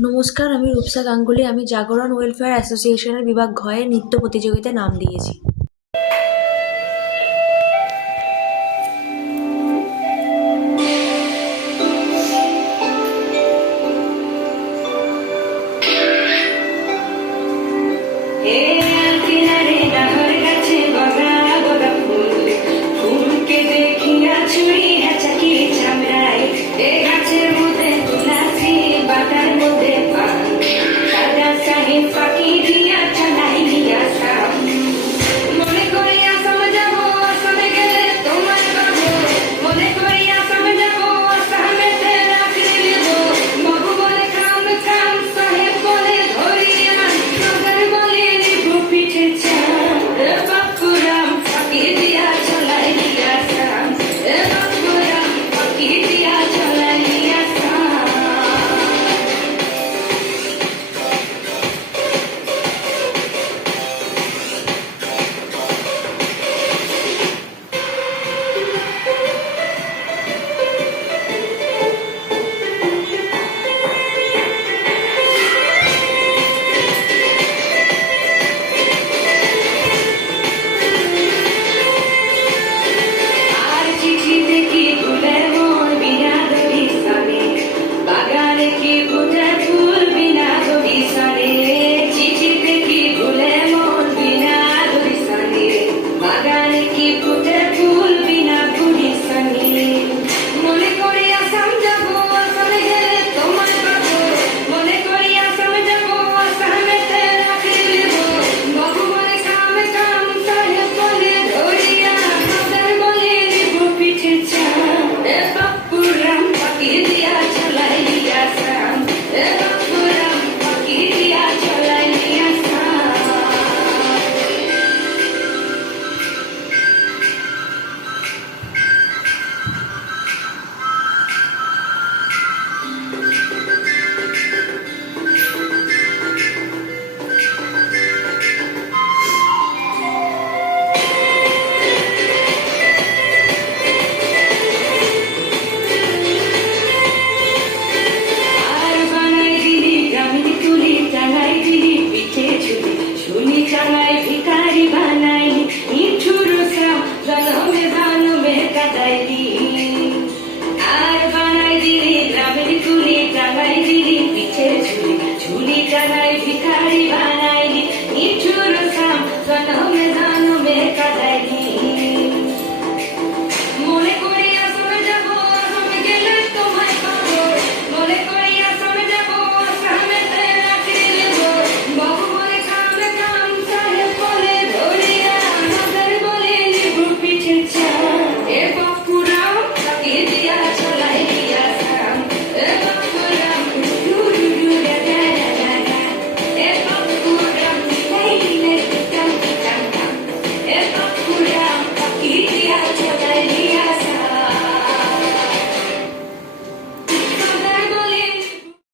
নমস্কার আমি রূপসা গাঙ্গুলি। আমি জাগরণ ওয়েলফেয়ার অ্যাসোসিয়েশনের বিভাগ ঘয়ে নৃত্য প্রতিযোগিতায় নাম দিয়েছি।